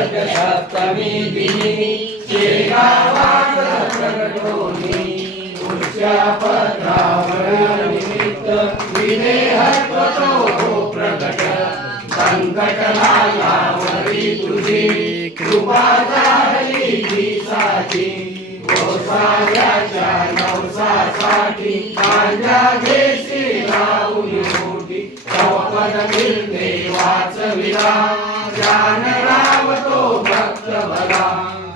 वर्ष सप्तमी दिनी शेगावात प्रगटोनी पुढच्या पत्रावर निमित्त विदेहत्व तो प्रगट संकट लावरी तुझी कृपा झाली दिसाची गोसाव्याच्या नवसासाठी माझ्या देशी लावून मोठी पद मिळते वाचविला ज्ञान रावतो भक्त भला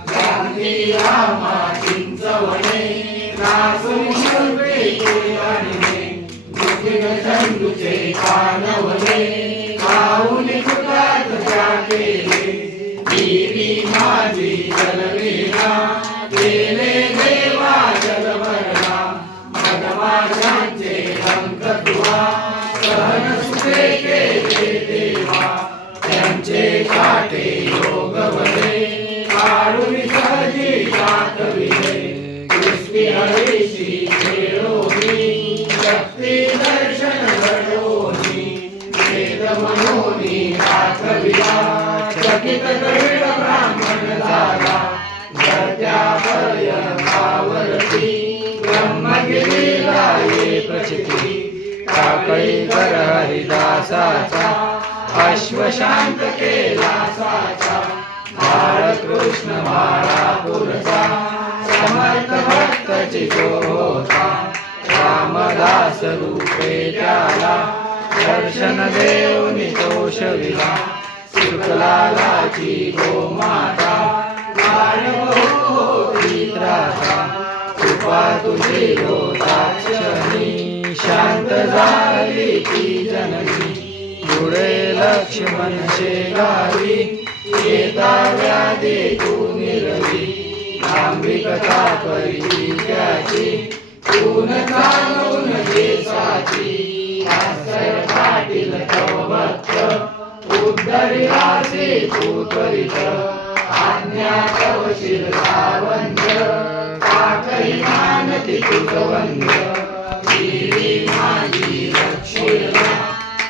गांधी रामा चिंचवणे नासून शिल्पे केळवणे दुखीन चंदूचे कानवले काऊन कुटात त्या केले देवी माझी जलवेला केले देवा जलभरला मधमाशांचे रंग तुवा सहन सुखे केले देवा त्यांचे काटे योग वले काढून सहजी दाखविले दृष्टी हरीशी खेळोनी शक्ती दर्शन घडोनी वेद मनोनी दाखविला चकित कळलं ब्राह्मण झाला जत्या पर्यंतावरती ब्रह्मगिरीला ये प्रचिती टाकळी कर हरिदासाचा अश्वशांत केला साचा बाळकृष्ण बाळापूरचा समर्थ भक्त चितो होता रामदास रूपे त्याला दर्शन देऊनी तोषविला शुक्लालाची गोमाता होती त्राता कृपा तुझी होताक्षणी शांत झाली ती जननी पुढे लक्ष्मण शेगावी येता व्याधी तू निरवी लांबिकता करी त्याची तून चालून देशाची आश्चर्य पाटील तव भक्त उद्धरिलासे तू त्वरित आज्ञा तवशील सावंत काकई मानती तुझवंत देवी माझी रक्षेला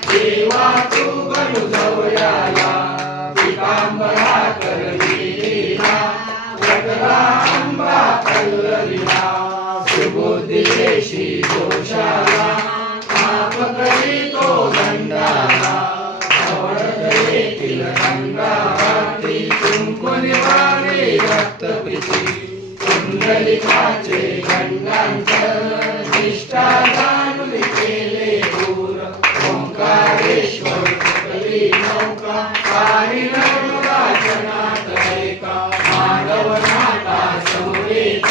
देवा तू गणू जवळाला पितांबरा करविला जगला अंबा कल्लविला सुबुद्धीशी दोषाला माफ करी तो दंडाला येतील गंगावती कुंकुनी वाणी रक्तप्रीती कुंडलिकाचे गंगांतर निष्ठा जाणून केले दूर ओंकारेश्वर कली नौका काही वाचनात एका माधव नाथा समवेत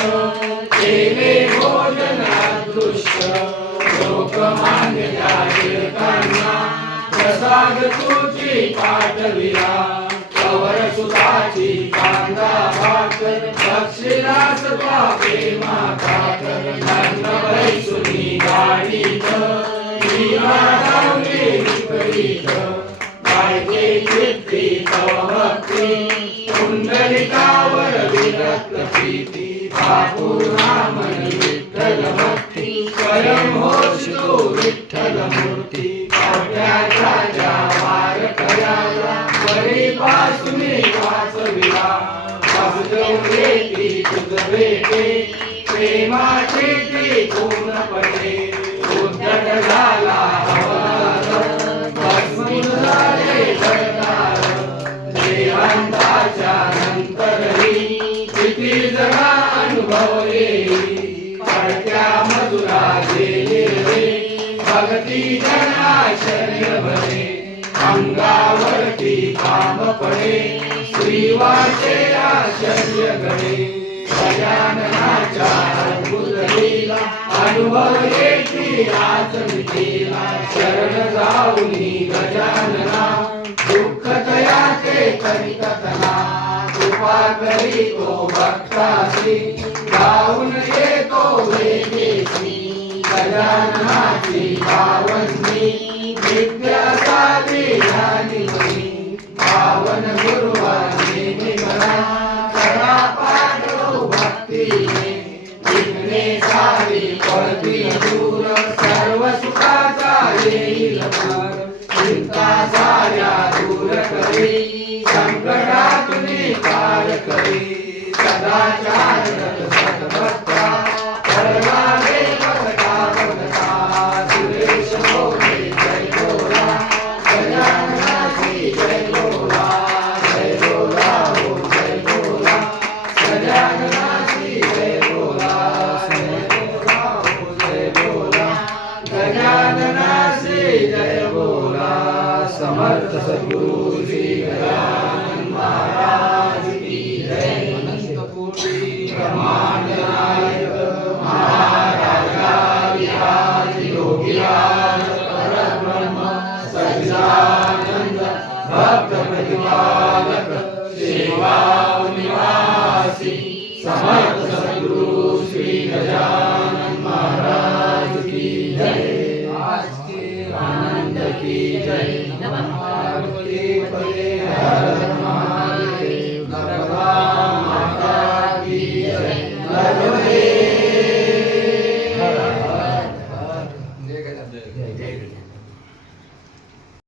केले भोजन दृष्ट लोकमान्य टिळकांना प्रसाद तुझी पाठविला कवर सुताची कांदा भाकर बक्षिलास प्रेमा खाकर नन्न बैसुनी गाडीत दिवा लावली विपरीत बायके चित्ती तव भक्ती कुंडलिकावर विरक्त प्रीती बापू रामन विठ्ठल भक्ती स्वयं होश तू विठ्ठल मूर्ती राजा वार कराला वरीपासून वाचविला वासुदेवती तुझ भेटे प्रेमाची ती पूर्णपणे उद्धट झाला भस्म झाले जगदार देहांताच्या नंतरही किती जगा अनुभव येईल पडत्या मधुरा गेले भक्ती जनाश्चर्य भरे अंगावरती काम पडे श्रीवाचे आश्चर्य घडे गजाननाच्या अद्भुत लीला अनुभव येती आज मिटेला शरण जाऊनी गजानना दुःख तयाचे करी कथना कृपा करी तो भक्तासी गाऊन येतो वेदेशी गजाननाची पावनी विद्या साधी ध्यानी पावन गुरुवाने मला सदा पाठव भक्तीने विघ्ने सारी पळती दूर सर्व सुखाचा येईल पार चिंता साऱ्या दूर करी संकटातून मजुराच्या